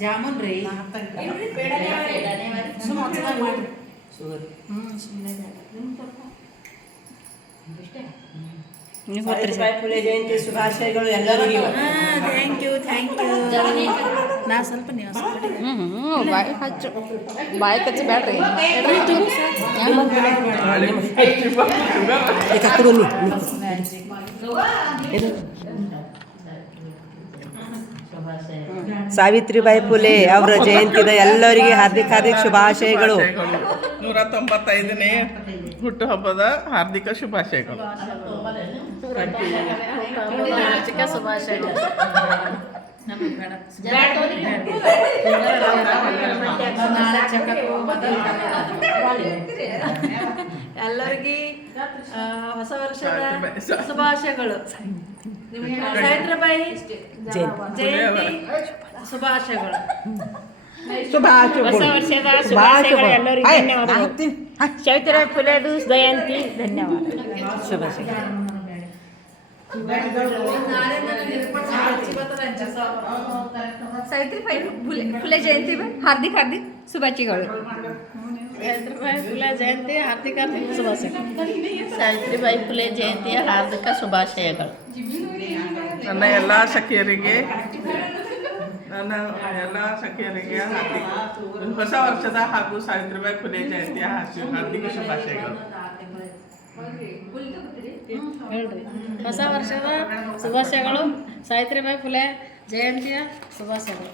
ಜಾಮೂನ್ ರೀ ಫುಲೆ ಜಯಂತಿ ಶುಭಾಶಯಗಳು ಎಲ್ಲರಿಗೂ. ಥ್ಯಾಂಕ್ ಯು ನಾ ಸ್ವಲ್ಪ ನೀವು ಬಾಯಿ ಹಚ್ಚು ಬಾಯಿ ಕಚ್ಚಿ ಬೇಡ್ರಿ ಸಾವಿತ್ರಿಬಾಯಿ ಫುಲೆ ಅವರ ಜಯಂತಿದ ಎಲ್ಲರಿಗೆ ಹಾರ್ದಿಕ ಶುಭಾಶಯಗಳು. 195ನೇ ಹುಟ್ಟುಹಬ್ಬದ ಹಾರ್ದಿಕ ಶುಭಾಶಯಗಳು. ಎಲ್ಲರಿಗೆ ಹೊಸ ವರ್ಷದ ಶುಭಾಶಯಗಳು. ಸಾವಿತ್ರಿಬಾಯಿ ಜಯಂತಿ ಶುಭಾಶಯಗಳು. ಹೊಸ ವರ್ಷದ ಶುಭಾಶಯಗಳು ಎಲ್ಲರಿಗೂ ಧನ್ಯವಾದಗಳು. ಸಾವಿತ್ರಿಬಾಯಿ ಫುಲೆದು ಜಯಂತಿ ಧನ್ಯವಾದ ಶುಭಾಶಯಗಳು. ಸಾವಿತ್ರಿಬಾಯಿ ಫುಲೆ ಜಯಂತಿ ಹಾರ್ದಿಕ ಶುಭಾಶಯಗಳು. ಸಾವಿತ್ರಿಬಾಯಿ ಫುಲೆ ಜಯಂತಿ ಹಾರ್ದಿಕ ಶುಭಾಶಯಗಳು. ಸಾವಿತ್ರಿಬಾಯಿ ಫುಲೆ ಜಯಂತಿಯ ಹಾರ್ದಿಕ ಶುಭಾಶಯಗಳು. ನನ್ನ ಎಲ್ಲ ಸಖಿಯರಿಗೆ ಹೊಸ ವರ್ಷದ ಹಾಗೂ ಸಾವಿತ್ರಿಬಾಯಿ ಫುಲೆ ಜಯಂತಿಯ ಹಾರ್ದಿಕ ಶುಭಾಶಯಗಳು. ಹೇಳ್ರಿ ಹೊಸ ವರ್ಷದ ಶುಭಾಶಯಗಳು. ಸಾವಿತ್ರಿಬಾಯಿ ಫುಲೆ ಜಯಂತಿಯ ಶುಭಾಶಯಗಳು.